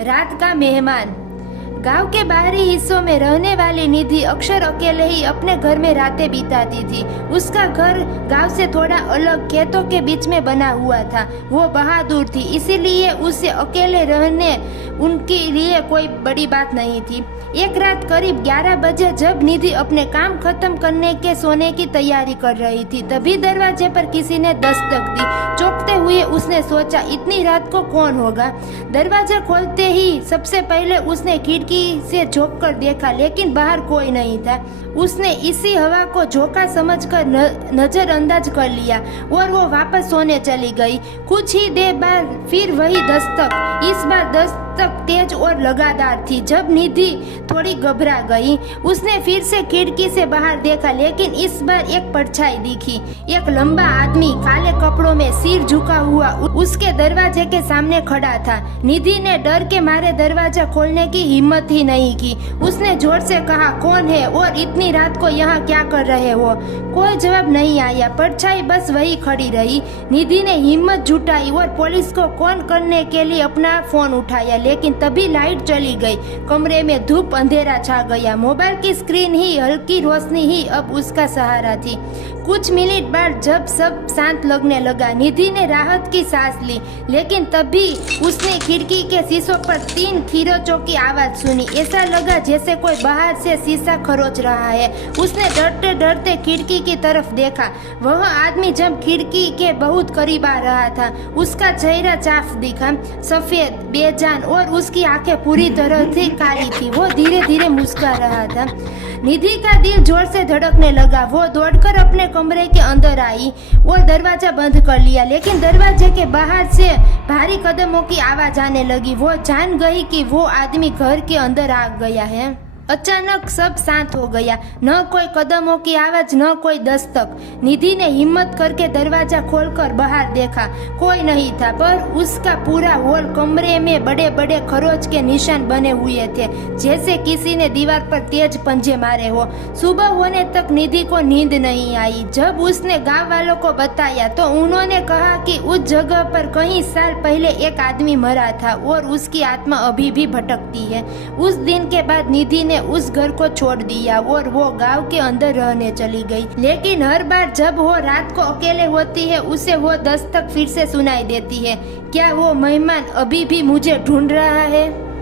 रात का मेहमान। गांव के बाहरी हिस्सों में रहने वाली निधि अक्सर अकेले ही अपने घर में रातें बिताती थी। उसका घर गांव से थोड़ा अलग खेतों के बीच में बना हुआ था। वो बहादुर थी, इसीलिए उसे अकेले रहने उनके लिए कोई बड़ी बात नहीं थी। एक रात करीब 11 बजे जब निधि अपने काम खत्म करने के सोने की तैयारी कर रही थी, तभी दरवाजे पर किसी ने दस्तक दी। चौंकते हुए उसने सोचा, इतनी रात को कौन होगा। दरवाजा खोलते ही सबसे पहले उसने खिड़की से झांक कर देखा, लेकिन बाहर कोई नहीं था। उसने इसी हवा को झोंका समझकर नजरअंदाज कर लिया और वो वापस सोने चली गई। कुछ ही देर बाद फिर वही दस्तक। इस बार दस्तक तेज और लगातार थी। जब निधि थोड़ी घबरा गई, उसने फिर से खिड़की से बाहर देखा, लेकिन इस बार एक परछाई दिखी। एक लंबा आदमी काले कपड़ों में सिर झुका हुआ उसके दरवाजे के सामने खड़ा था। निधि ने डर के मारे दरवाजा खोलने की हिम्मत ही नहीं की। उसने जोर से कहा, कौन है और इतनी रात को यहाँ क्या कर रहे हो। कोई जवाब नहीं आया। परछाई बस वही खड़ी रही। निधि ने हिम्मत जुटाई और पुलिस को फोन करने के लिए अपना फोन उठाया, लेकिन तभी लाइट चली गई। कमरे में धूप अंधेरा छा गया। मोबाइल की स्क्रीन ही हल्की रोशनी ही अब उसका सहारा थी। कुछ मिनट बाद जब सब शांत लगने लगा, निधि ने राहत की सांस ली, लेकिन तभी उसने खिड़की के शीशों पर 3 खीरोचों की आवाज सुनी। ऐसा लगा जैसे कोई बाहर से शीशा खरोच रहा है। उसने डरते डरते खिड़की की तरफ देखा। वह आदमी जब खिड़की के बहुत करीब आ रहा था, उसका चेहरा साफ दिखा, सफेद, बेजान, और उसकी आंखें पूरी तरह से काली थी। वो धीरे धीरे मुस्कुरा रहा था। निधि का दिल जोर से धड़कने लगा। वो दौड़कर अपने कमरे के अंदर आई और दरवाजा बंद कर लिया, लेकिन दरवाजे के बाहर से भारी कदमों की आवाज आने लगी। वो जान गई कि वो आदमी घर के अंदर आ गया है। अचानक सब शांत हो गया। न कोई कदमों की आवाज, न कोई दस्तक। निधि ने हिम्मत करके दरवाजा खोलकर बाहर देखा। कोई नहीं था, पर उसका पूरा हॉल कमरे में बड़े बड़े खरोच के निशान बने हुए थे, जैसे किसी ने दीवार पर तेज पंजे मारे हो। सुबह होने तक निधि को नींद नहीं आई। जब उसने गांव वालों को बताया तो उन्होंने कहा कि उस जगह पर कई साल पहले एक आदमी मरा था और उसकी आत्मा अभी भी भटकती है। उस दिन के बाद निधि ने उस घर को छोड़ दिया और वो गांव के अंदर रहने चली गई। लेकिन हर बार जब वो रात को अकेले होती है, उसे वो दस्तक फिर से सुनाई देती है। क्या वो मेहमान अभी भी मुझे ढूंढ रहा है?